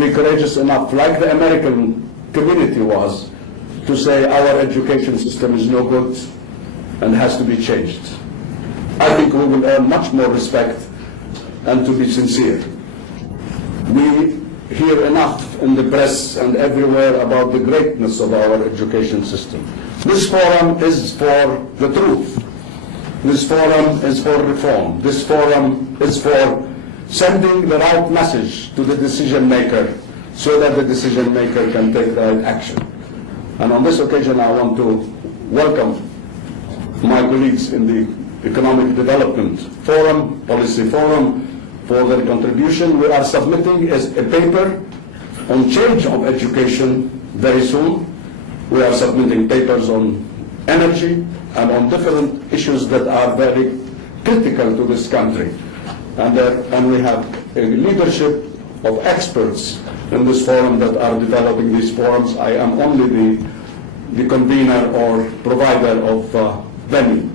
be courageous enough, like the American community was, to say our education system is no good and has to be changed. I think we will earn much more respect, and to be sincere. We hear enough in the press and everywhere about the greatness of our education system. This forum is for the truth. This forum is for reform. This forum is for sending the right message to the decision maker so that the decision maker can take the right action. And on this occasion, I want to welcome my colleagues in the Economic Development Forum, Policy Forum, for their contribution. We are submitting a paper on change of education very soon. We are submitting papers on energy and on different issues that are very critical to this country. And we have a leadership of experts in this forum that are developing these forums. I am only the convener or provider of venue,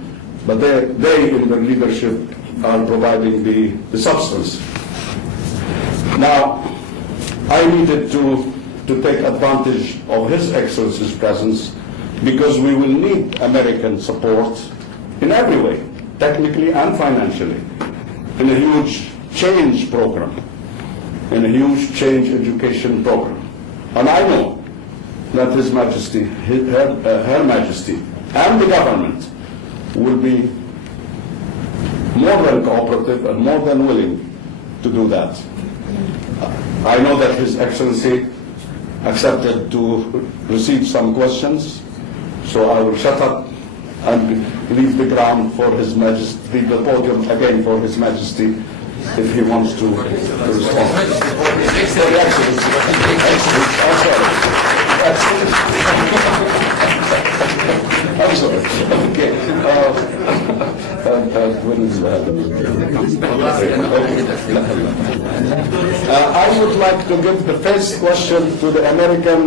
but they in their leadership are providing the substance. Now, I needed to take advantage of His Excellency's presence because we will need American support in every way, technically and financially, in a huge change program, in a huge change education program. And I know that His Majesty, Her Majesty, and the government will be more than cooperative and more than willing to do that. I know that His Excellency accepted to receive some questions, so I will shut up and leave the ground for His Majesty, leave the podium again for His Majesty if he wants to respond. I'm sorry. Okay. I would like to give the first question to the American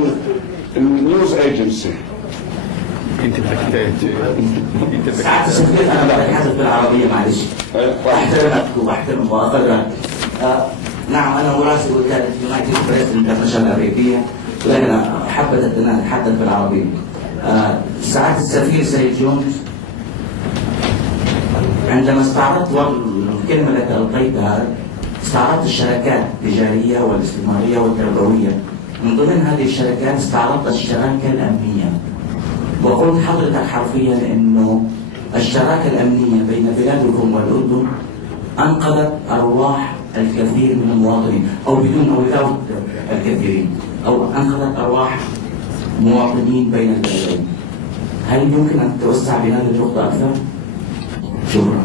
news agency. ساعات السفير أنا بتحدث بالعربية معلش وأحترمك وأحترم وأقدرك. نعم أنا مراسل وكالة يونايتد بريس الانترناشونال الأمريكية، ولكن حبذت أن أتحدث بالعربية. ساعات السفير سيد جونز، عندما استعرضت الكلمة التي ألقيتها استعرضت الشركات التجارية والاستثمارية والتربوية. من ضمن هذه الشركات استعرضت الشراكة الأمنية، وقلت حضرتك حرفيا انه الشراكه الامنيه بين بلادكم والاردن انقذت ارواح الكثير من المواطنين، او بدون او without الكثيرين، او انقذت ارواح مواطنين بين البلدين. هل يمكن ان تتوسع بهذه النقطه اكثر؟ شكرا.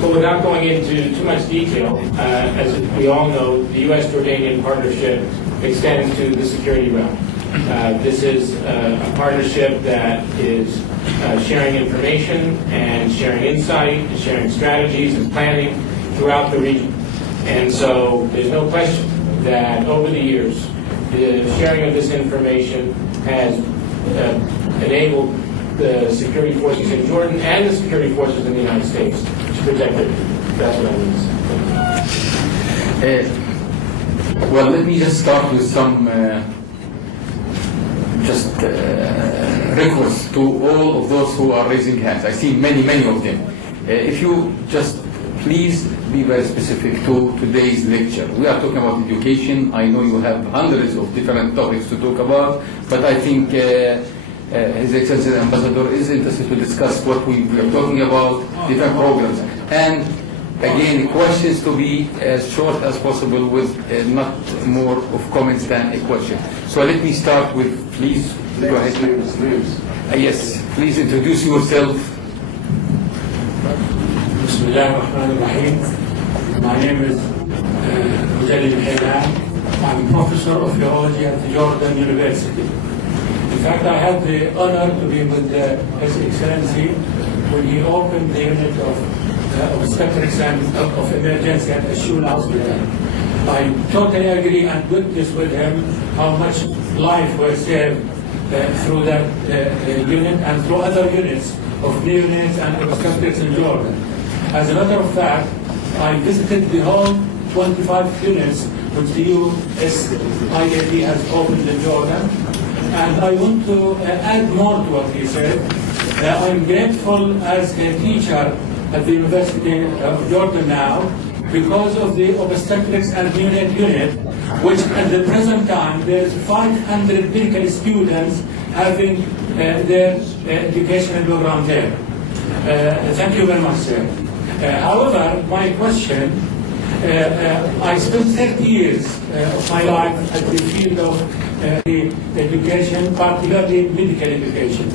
But without going into too much detail, as we all know, the U.S.-Jordanian partnership extends to the security realm. This is a partnership that is sharing information and sharing insight, and sharing strategies and planning throughout the region. And so there's no question that over the years, the sharing of this information has enabled the security forces in Jordan and the security forces in the United States to protect it. That's what I mean. Well, let me just start with some requests to all of those who are raising hands. I see many of them. If you just please be very specific to today's lecture. We are talking about education. I know you have hundreds of different topics to talk about, but I think His Excellency the Ambassador is interested to discuss what we are talking about, different programs. And again, questions to be as short as possible with not more of comments than a question. So let me start with, please, go ahead. Yes, please introduce yourself. My name is I'm a professor of theology at Jordan University. In fact, I had the honor to be with His Excellency when he opened the unit of obstetrics and of emergency at the Shul Hospital. I totally agree and witness with him how much life was saved through that unit and through other units of neonates and obstetrics in Jordan. As a matter of fact, I visited the whole 25 units which the USIAD has opened in Jordan. And I want to add more to what he said. I'm grateful as a teacher at the University of Jordan now because of the obstetrics and neonate unit, which at the present time there's 500 medical students having their educational program there. Thank you very much, sir. However, my question, I spent 30 years of my life at the field of education, particularly medical education.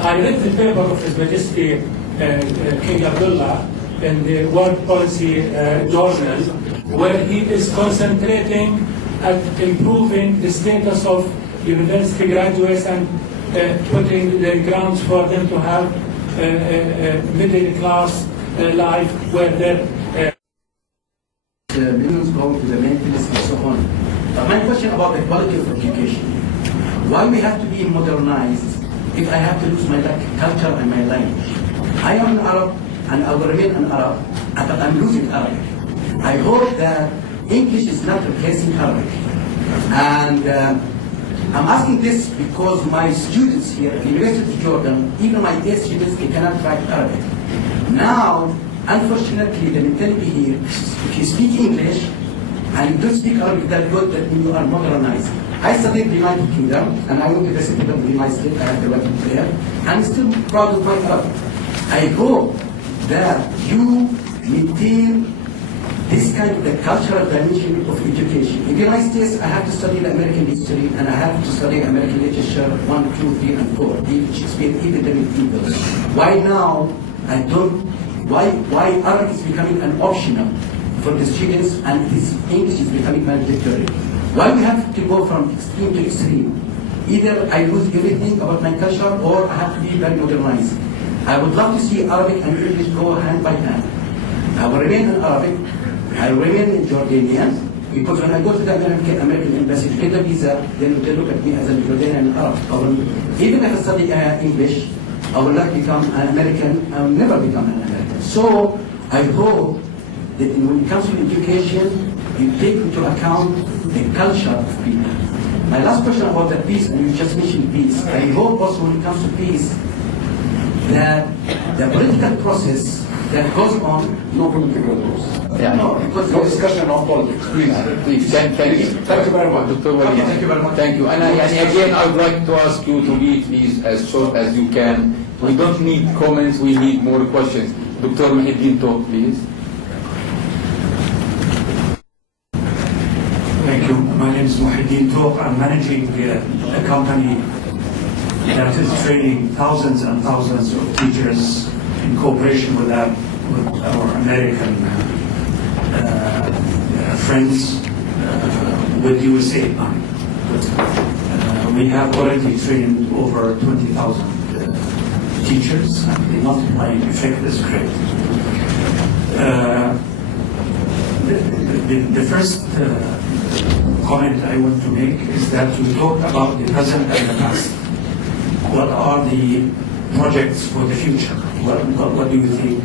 I read the paper of His Majesty King Abdullah in the World Policy Journal, where he is concentrating at improving the status of university graduates and putting the grounds for them to have middle class life where their millions going to the maintenance and so on. But my question about the quality of education. Why we have to be modernized if I have to lose my culture and my language? I am an Arab and I will remain an Arab, but I'm losing Arabic. I hope that English is not replacing Arabic. And I'm asking this because my students here at the University of Jordan, even my dear students, they cannot write Arabic. Now, unfortunately, the mentality here, if you speak English and you don't speak Arabic that good, that means you are modernized. I studied in the United Kingdom, and I went to the city of the United States, I have the right to there, and I'm still proud of my Arabic. I hope that you maintain this kind of the cultural dimension of education. In the United States, I have to study the American history, and I have to study American literature 1, 2, 3, and 4, even Shakespeare, even the Beatles. Why now I don't? Why Arabic is becoming an optional for the students, and English is becoming mandatory? Why we have to go from extreme to extreme? Either I lose everything about my culture, or I have to be very modernized. I would love to see Arabic and English go hand by hand. I will remain in Arabic. I will remain in Jordanian, because when I go to the American embassy to get a visa, then they look at me as a Jordanian Arab. Even if I study English, I will not become an American. I will never become an American. So I hope that when it comes to education, you take into account the culture of people. My last question about the peace, and you just mentioned peace. I hope also when it comes to peace, that the political process that goes on, No political rules. Yeah. no, because No discussion on politics. Please, thank you. Thank you very much. Dr. Wali. Okay, thank you very much. Thank you. And again, I would like to ask you to be, please, as short as you can. We don't need comments, we need more questions. Dr. Muhyiddin Talk, please. Thank you. My name is Muhyiddin Talk. I'm managing a company that is training thousands and thousands of teachers in cooperation with our American friends with USA. We have already trained over 20,000 teachers, and the multiplying effect is great. The first comment I want to make is that we talked about the present and the past. What are the projects for the future? What do you think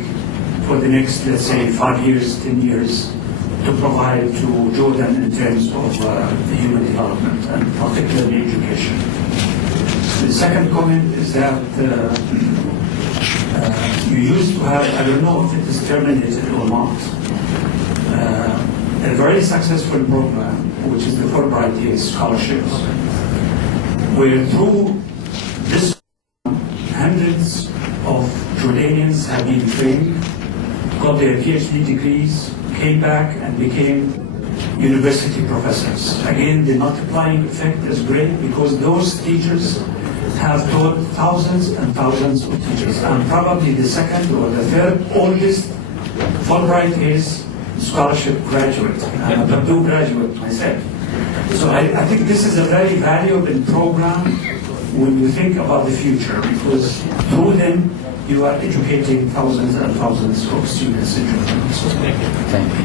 for the next, let's say, 5 years, 10 years, to provide to Jordan in terms of the human development and particularly education? The second comment is that you used to have, I don't know if it is terminated or not, a very successful program, which is the Fulbright scholarships, where through this hundreds of Jordanians have been trained, got their PhD degrees, came back and became university professors. Again, the multiplying effect is great because those teachers have taught thousands and thousands of teachers. I'm probably the second or the third oldest Fulbright scholarship graduate. I'm a Purdue graduate myself. So I think this is a very valuable program when you think about the future, because through them you are educating thousands and thousands of students in Jordan. So, Thank you.